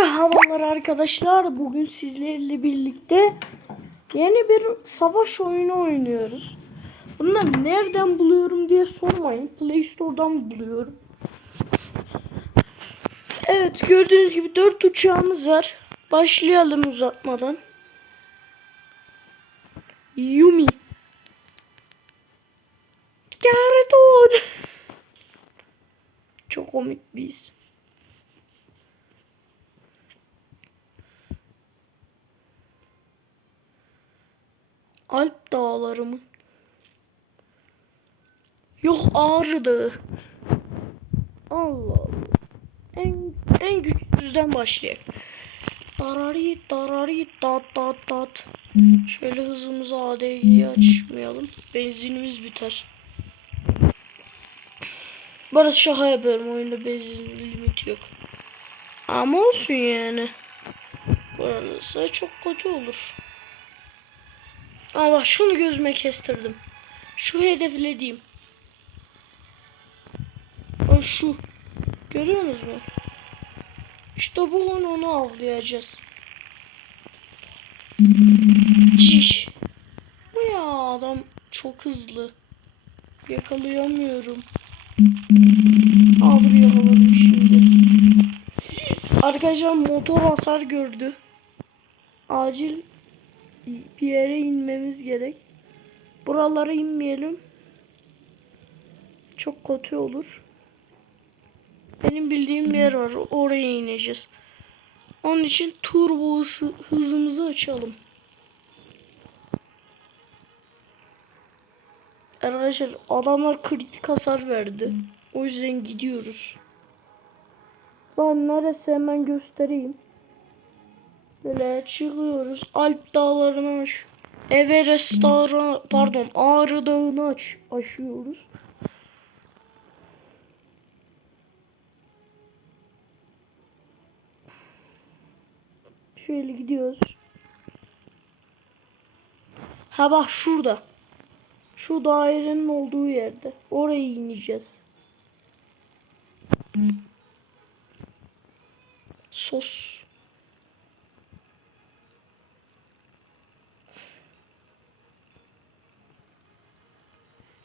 Merhabalar arkadaşlar. Bugün sizlerle birlikte yeni bir savaş oyunu oynuyoruz. Bunları nereden buluyorum diye sormayın. Play Store'dan buluyorum. Evet gördüğünüz gibi 4 uçağımız var. Başlayalım uzatmadan. Yumi. Gardon. Çok komik bir isim. Alp dağları mı? Yok Ağrı Dağı. Allah Allah. En, en güçsüzden başlayalım. Darari darari dat dat dat. Şöyle hızımızı ADG'yi açmayalım. Benzinimiz biter. Barış şaka yapıyorum oyunda benzin limiti yok. Ama olsun yani. Burası çok kötü olur. Bak şunu gözüme kestirdim. Şu hedeflediğim. O şu. Görüyor musunuz? İşte bu onu, onu avlayacağız. Ciş. Bu ya adam çok hızlı. Yakalayamıyorum. Aa yakaladım şimdi. Arkadaşlar motor hasar gördü. Acil bir yere inmemiz gerek. Buralara inmeyelim. Çok kötü olur. Benim bildiğim bir yer var. Oraya ineceğiz. Onun için turbo hızı, hızımızı açalım. Arkadaşlar adamlar kritik hasar verdi. O yüzden gidiyoruz. Ben neresi hemen göstereyim. Böyle çıkıyoruz. Alp dağlarını aş. Everest dağına pardon Ağrı dağını aç aşıyoruz. Şöyle gidiyoruz. Ha bak şurada. Şu dairenin olduğu yerde. Oraya ineceğiz. Sos.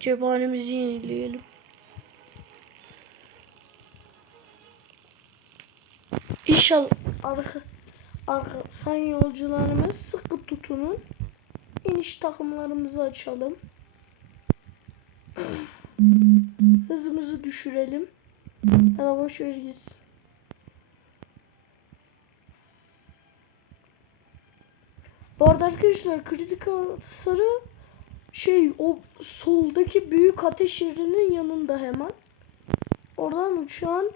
Cephanemizi yenileyelim. İnşallah arka, arka sayın yolcularımız sıkı tutunun. İniş takımlarımızı açalım. Hızımızı düşürelim. Araba şöyle gitsin. Bu arada arkadaşlar kritik hasarı şey o soldaki büyük ateş yerinin yanında hemen. Oradan uçağın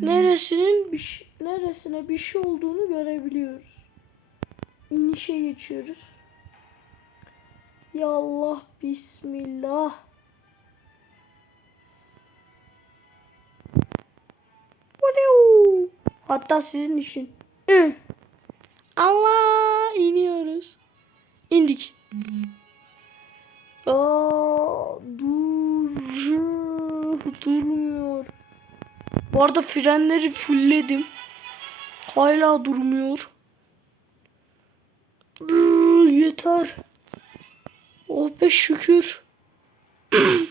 neresinin bir neresine bir şey olduğunu görebiliyoruz. İnişe geçiyoruz. Ya Allah bismillah. Hatta sizin için. Allah iniyoruz. İndik. Aa, dur. Durmuyor. Bu arada frenleri fullledim. Hala durmuyor. Brrr, yeter. Oh be şükür.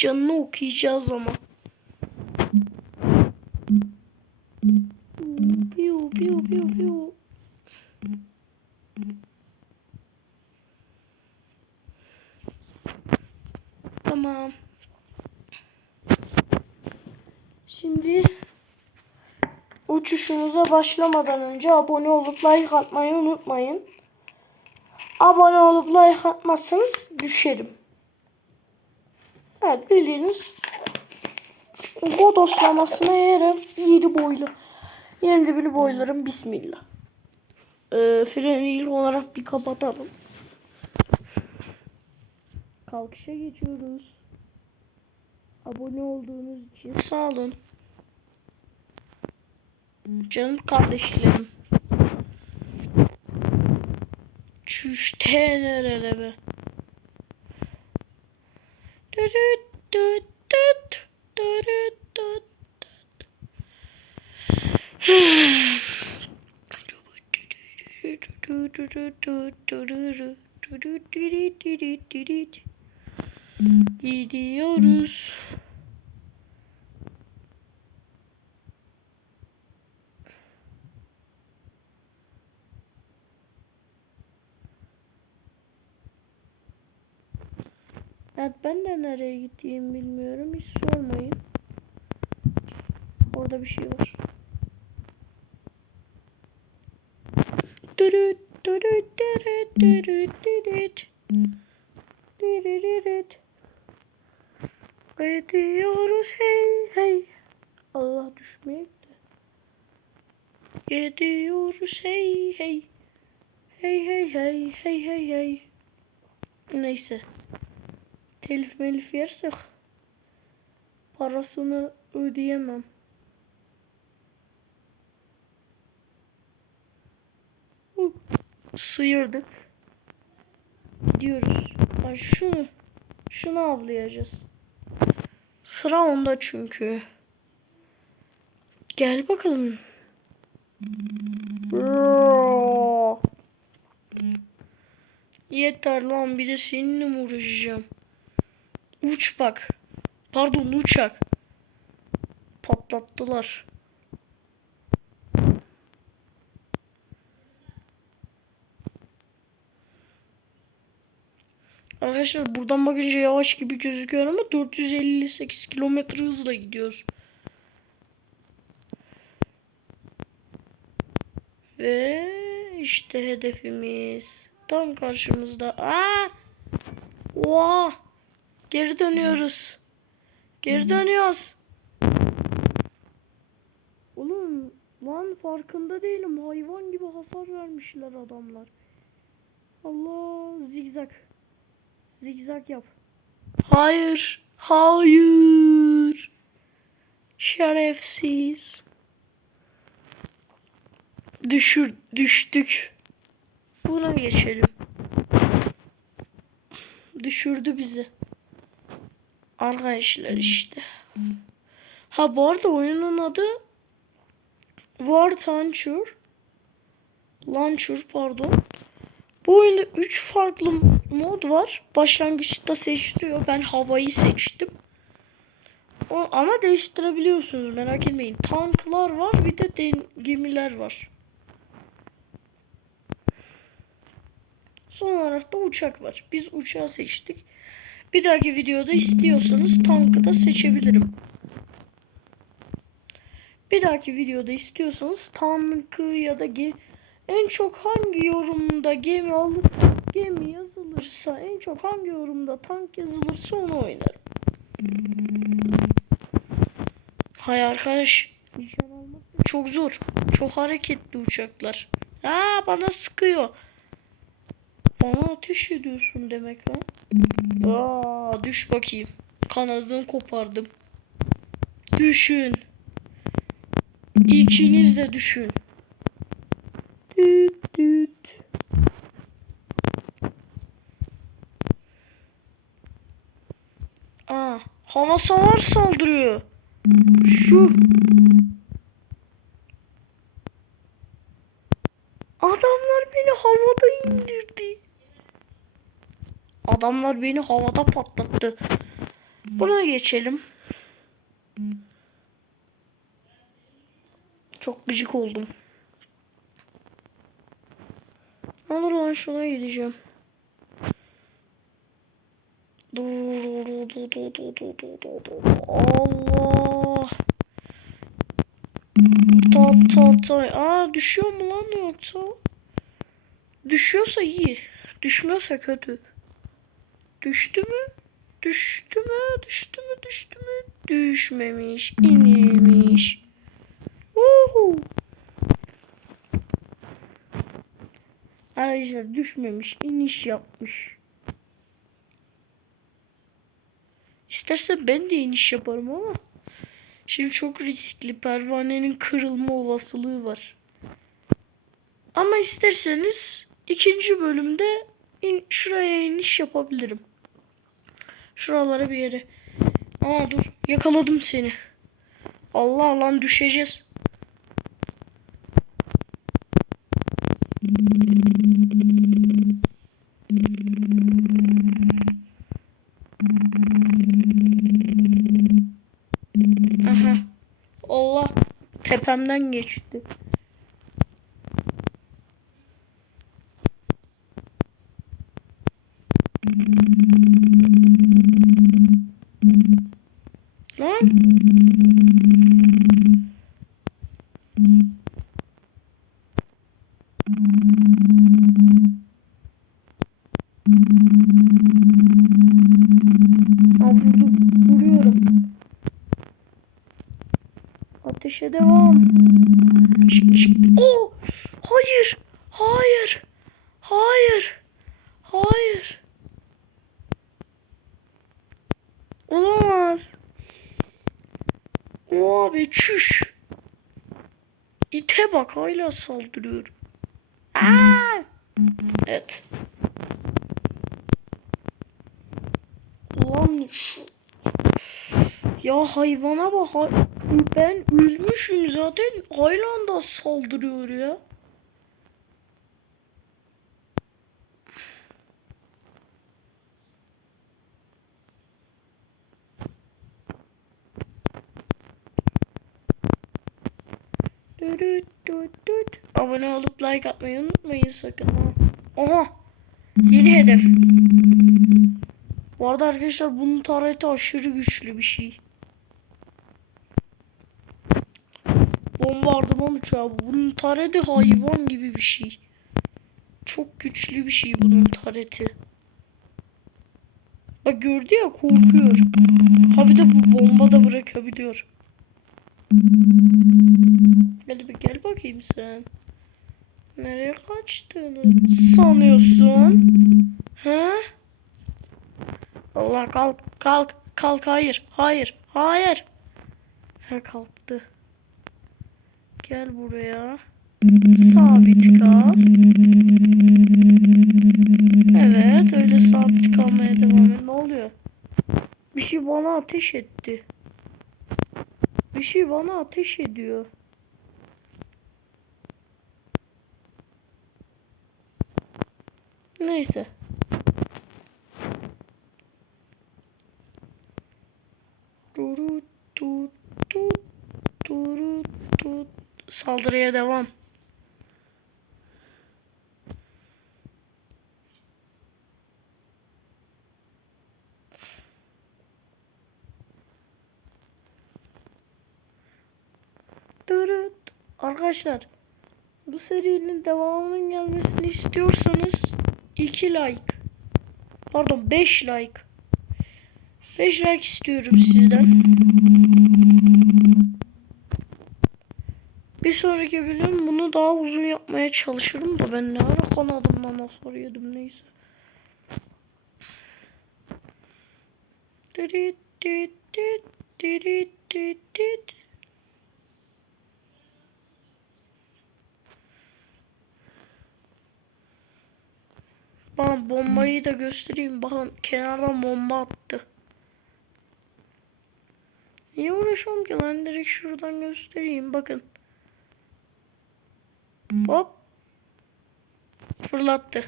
canını okuyacağız ama. Piu piu piu piu. Tamam. Şimdi uçuşumuza başlamadan önce abone olup like atmayı unutmayın. Abone olup like atmazsanız düşerim. Evet bildiğiniz bodoslamasına yerim. Yedi boylu. Yerin dibini boylarım. Bismillah. Ee, freni ilk olarak bir kapatalım. Kalkışa geçiyoruz. Abone olduğunuz için sağ olun. Canım kardeşlerim. Çüş tenere be. Dürüt düt düt, dürüt düt düt. Gidiyoruz. Evet ben de nereye gittiğimi bilmiyorum. Hiç sormayın. Orada bir şey var. Dürüt. Gidiyoruz hey hey. Allah düşmeyek de. Gidiyoruz hey hey. Hey hey hey hey hey hey. Neyse. Telif melif yersek parasını ödeyemem. Sıyırdık. Gidiyoruz. Ha, şunu şunu avlayacağız. Sıra onda çünkü. Gel bakalım. Yeter lan bir de seninle mi uğraşacağım? Uç bak. Pardon uçak. Patlattılar. Arkadaşlar buradan bakınca yavaş gibi gözüküyor ama 458 kilometre hızla gidiyoruz. Ve işte hedefimiz. Tam karşımızda. Aa! Oha! Geri dönüyoruz. Geri dönüyoruz. Oğlum lan farkında değilim. Hayvan gibi hasar vermişler adamlar. Allah zigzag. Zigzag yap. Hayır. Hayır. Şerefsiz. Düşür, düştük. Buna geçelim. Düşürdü bizi. Arkadaşlar işte. Ha bu arada oyunun adı War Launcher. Launcher pardon. Bu oyunda 3 farklı mod var. Başlangıçta seçiliyor. Ben havayı seçtim. O, ama değiştirebiliyorsunuz merak etmeyin. Tanklar var bir de den- gemiler var. Son olarak da uçak var. Biz uçağı seçtik. Bir dahaki videoda istiyorsanız tankı da seçebilirim. Bir dahaki videoda istiyorsanız tankı ya da en çok hangi yorumda gemi alır gemi yazılırsa en çok hangi yorumda tank yazılırsa onu oynarım. Hay arkadaş nişan almak çok zor. Çok hareketli uçaklar. Aa bana sıkıyor. Bana ateş ediyorsun demek ha. Aa düş bakayım. Kanadını kopardım. Düşün. İkiniz de düşün. Düt düt. Aa, hava savar saldırıyor. Şu. Adamlar beni havada indirdi. Adamlar beni havada patlattı. Buna geçelim. Çok gıcık oldum. Olur lan şuna gideceğim. Allah. Ta ta ta. Aa düşüyor mu lan yoksa? Düşüyorsa iyi. Düşmüyorsa kötü. Düştü mü? Düştü mü? Düştü mü? Düştü mü? Düşmemiş. İnilmiş. Woohoo. Arkadaşlar düşmemiş. iniş yapmış. İstersen ben de iniş yaparım ama. Şimdi çok riskli. Pervanenin kırılma olasılığı var. Ama isterseniz ikinci bölümde in, şuraya iniş yapabilirim. Şuralara bir yere. Aa dur yakaladım seni. Allah lan düşeceğiz. Aha. Allah tepemden geçti. Lan. Aa, vurdum. Vuruyorum. Ateşe devam. Çık, çık. Oo! Hayır. Hayır. Hayır. Hayır. Olamaz. O abi çüş. İte bak hala saldırıyor. Aa! Evet. Ulan şu ya hayvana bak. Ben ölmüşüm zaten. Hala saldırıyor ya. Abone olup like atmayı unutmayın sakın ha. Aha. Yeni hedef. Bu arada arkadaşlar bunun tarihte aşırı güçlü bir şey. Bombardıman uçağı. Bunun tarihte hayvan gibi bir şey. Çok güçlü bir şey bunun tareti. Bak gördü ya korkuyor. Ha bir de bu bomba da bırakabiliyor. Gel bir gel bakayım sen. Nereye kaçtığını sanıyorsun? Ha? Allah kalk kalk kalk hayır hayır hayır. Ha kalktı. Gel buraya. Sabit kal. Evet öyle sabit kalmaya devam et. Ne oluyor? Bir şey bana ateş etti. Bir şey bana ateş ediyor. Neyse. Saldırıya devam. Duru. Arkadaşlar bu serinin devamının gelmesini istiyorsanız 2 like. Pardon 5 like. 5 like istiyorum sizden. Bir sonraki bölüm bunu daha uzun yapmaya çalışırım da ben ne ara kanadımdan hasar yedim neyse. Dit dit dit dit dit. Bakın bombayı da göstereyim. Bakın kenardan bomba attı. Niye uğraşıyorum ki lan direkt şuradan göstereyim bakın. Hop. Fırlattı.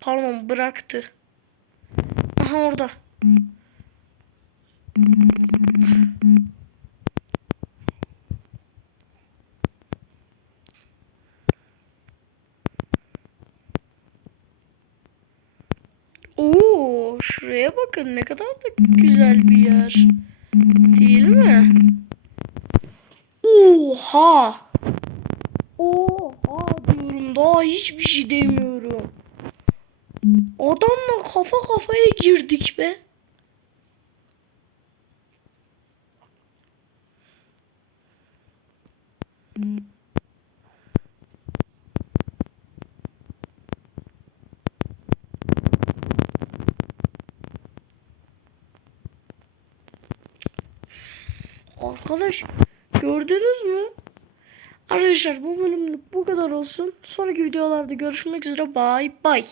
Pardon bıraktı. Aha orada. Oo, şuraya bakın ne kadar da güzel bir yer. Değil mi? Oha! Daha hiçbir şey demiyorum. Adamla kafa kafaya girdik be. Arkadaş gördünüz mü? Arkadaşlar bu bölümlük bu kadar olsun. Sonraki videolarda görüşmek üzere. Bye bye.